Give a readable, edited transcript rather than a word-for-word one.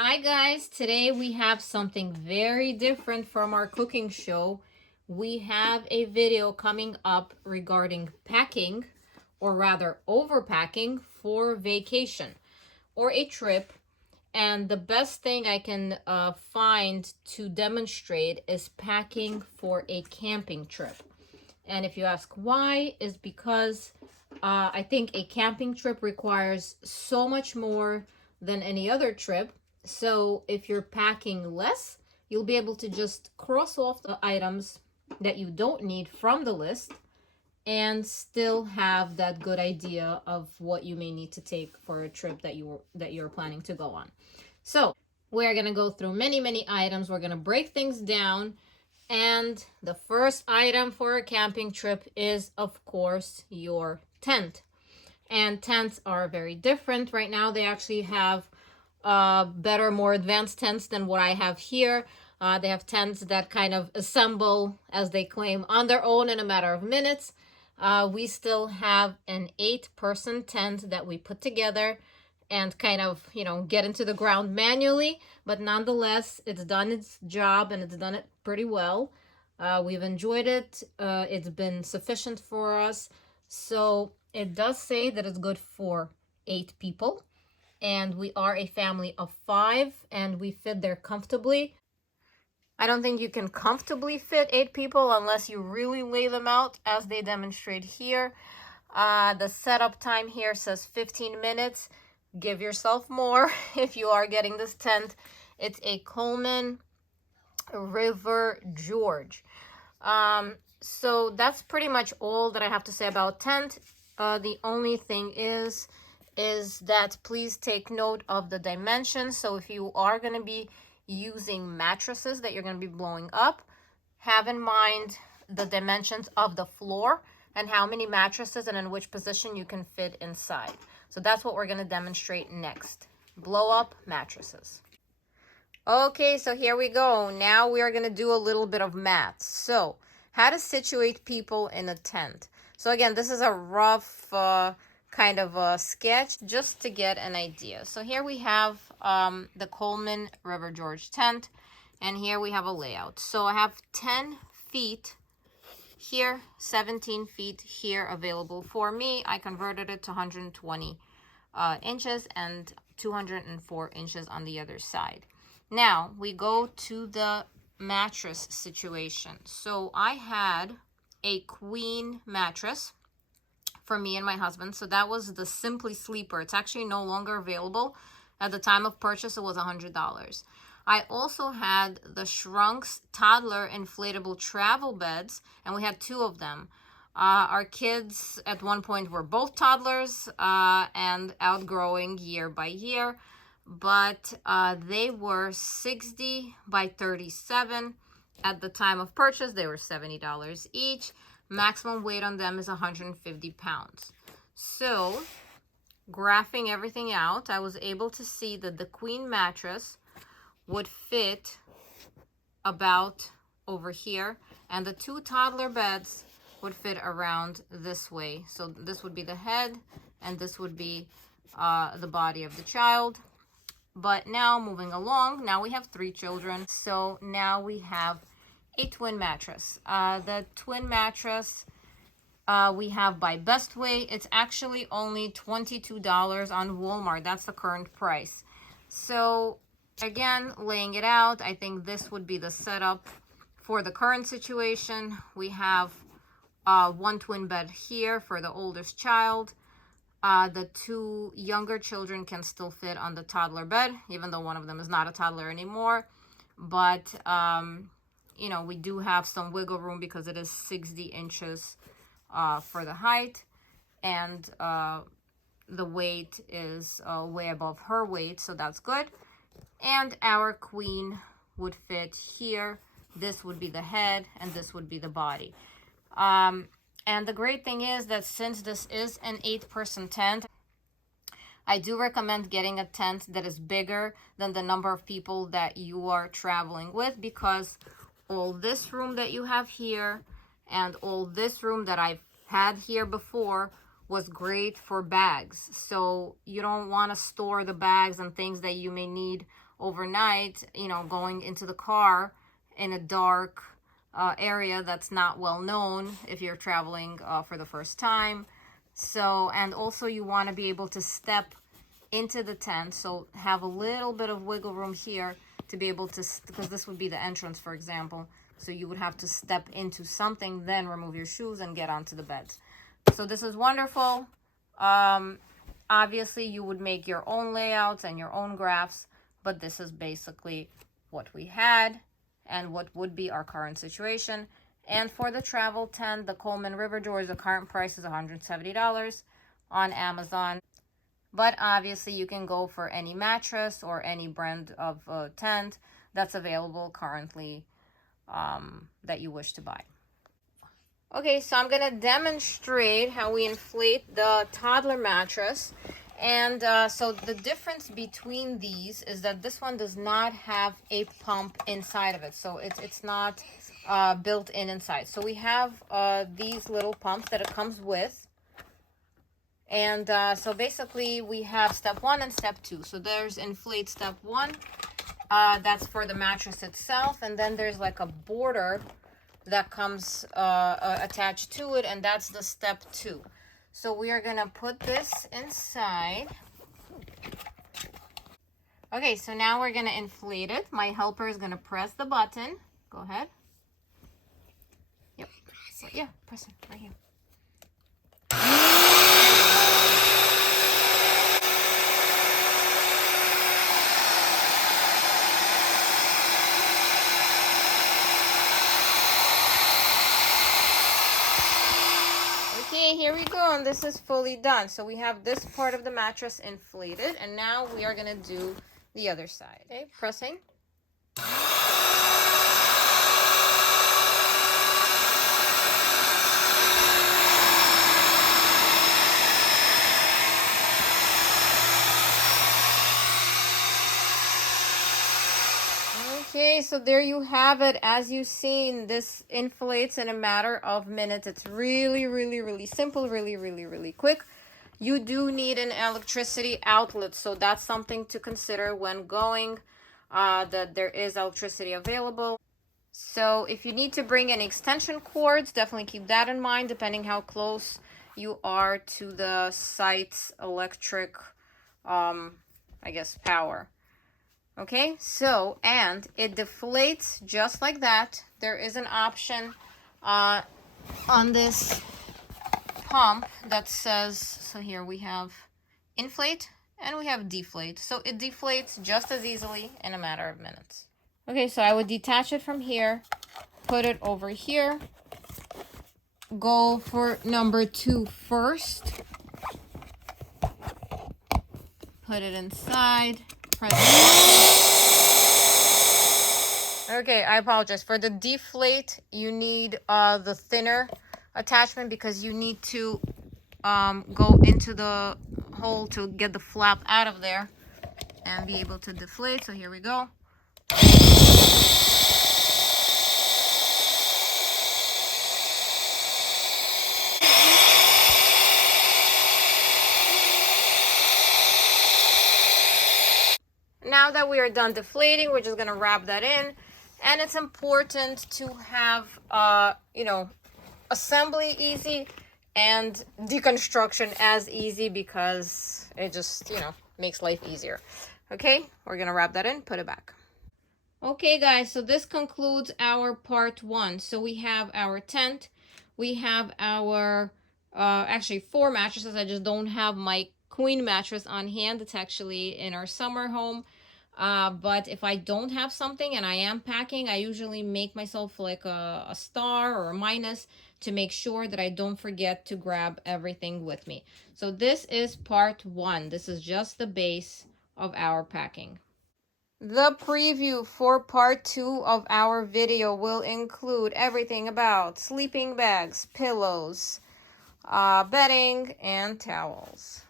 Hi guys, today we have something very different from our cooking show. We have a video coming up regarding packing, or rather overpacking for vacation or a trip. And the best thing I can find to demonstrate is packing for a camping trip. And if you ask why, is because I think a camping trip requires so much more than any other trip. So if you're packing less, you'll be able to just cross off the items that you don't need from the list and still have that good idea of what you may need to take for a trip that you're planning to go on. So we're going to go through many items. We're going to break things down, and the first item for a camping trip is, of course, your tent. And tents are very different. Right now, they actually have better, more advanced tents than what I have here. They have tents that kind of assemble, as they claim, on their own in a matter of minutes. We still have an 8-person tent that we put together and kind of, get into the ground manually, but nonetheless, it's done its job and it's done it pretty well. We've enjoyed it. It's been sufficient for us. So it does say that it's good for 8 people, and we are a family of 5 and we fit there comfortably. I don't think you can comfortably fit 8 people unless you really lay them out as they demonstrate here. The setup time here says 15 minutes. Give yourself more if you are getting this tent. It's a Coleman River George. So that's pretty much all that I have to say about tent. The only thing is that please take note of the dimensions. So if you are going to be using mattresses that you're going to be blowing up, have in mind the dimensions of the floor and how many mattresses and in which position you can fit inside. So that's what we're going to demonstrate next. Blow up mattresses. Okay, so here we go. Now we are going to do a little bit of math. So how to situate people in a tent. So again, this is a rough kind of a sketch just to get an idea. So here we have the Coleman River George tent, and here we have a layout. So I have 10 feet here, 17 feet here available for me. I converted it to 120 inches and 204 inches on the other side. Now we go to the mattress situation. So I had a queen mattress for me and my husband. So that was the Simply Sleeper. It's actually no longer available. At the time of purchase, it was $100. I also had the Schrunk's Toddler Inflatable travel beds, and we had 2 of them. Our kids at one point were both toddlers and outgrowing year by year, but they were 60 by 37. At the time of purchase, they were $70 each. Maximum weight on them is 150 pounds. So, graphing everything out, I was able to see that the queen mattress would fit about over here, and the 2 toddler beds would fit around this way. So this would be the head, and this would be the body of the child. But now, moving along, now we have 3 children. So now we have a twin mattress. The twin mattress we have by Best Way. It's actually only $22 on Walmart. That's the current price. So again, laying it out, I think this would be the setup for the current situation. We have 1 twin bed here for the oldest child. The 2 younger children can still fit on the toddler bed, even though one of them is not a toddler anymore. But, we do have some wiggle room because it is 60 inches for the height. And the weight is way above her weight, so that's good. And our queen would fit here. This would be the head, and this would be the body. And the great thing is that since this is an 8-person tent, I do recommend getting a tent that is bigger than the number of people that you are traveling with, because all this room that you have here and all this room that I've had here before was great for bags. So you don't want to store the bags and things that you may need overnight, you know, going into the car in a dark area that's not well known if you're traveling for the first time. So, and also you want to be able to step into the tent, so have a little bit of wiggle room here to be able to, because this would be the entrance, for example, so you would have to step into something, then remove your shoes and get onto the bed. So this is wonderful. Obviously you would make your own layouts and your own graphs, but this is basically what we had and what would be our current situation. And for the travel tent, the Coleman River Doors, the current price is $170 on Amazon. But obviously you can go for any mattress or any brand of tent that's available currently that you wish to buy. Okay, so I'm gonna demonstrate how we inflate the Toddler mattress. And so the difference between these is that this one does not have a pump inside of it. So it's not built in inside. So we have these little pumps that it comes with. And so basically we have step 1 and step 2. So there's inflate step 1. That's for the mattress itself. And then there's like a border that comes attached to it. And that's the step 2. So we are going to put this inside. Okay, so now we're going to inflate it. My helper is going to press the button. Go ahead. Yep. Yeah, press it right here. Okay, here we go, and this is fully done. So we have this part of the mattress inflated, and now we are going to do the other side. Okay, pressing. Okay, so there you have it. As you've seen, this inflates in a matter of minutes. It's really, really, really simple, really, really, really quick. You do need an electricity outlet, so that's something to consider when going, that there is electricity available. So if you need to bring in extension cords, definitely keep that in mind, depending how close you are to the site's electric, I guess, power. Okay, so, and it deflates just like that. There is an option on this pump that says, so here we have inflate and we have deflate. So it deflates just as easily in a matter of minutes. Okay, so I would detach it from here, put it over here, go for number 2 first, put it inside, press it. Okay, I apologize. For the deflate, you need the thinner attachment because you need to go into the hole to get the flap out of there and be able to deflate. So here we go. Now that we are done deflating, we're just going to wrap that in. And it's important to have, you know, assembly easy and deconstruction as easy because it just, you know, makes life easier. Okay, we're going to wrap that in, put it back. Okay, guys, so this concludes our part 1. So we have our tent. We have our, actually 4 mattresses. I just don't have my queen mattress on hand. It's actually in our summer home. But if I don't have something and I am packing, I usually make myself like a star or a minus to make sure that I don't forget to grab everything with me. So this is part 1. This is just the base of our packing. The preview for part 2 of our video will include everything about sleeping bags, pillows, bedding, and towels.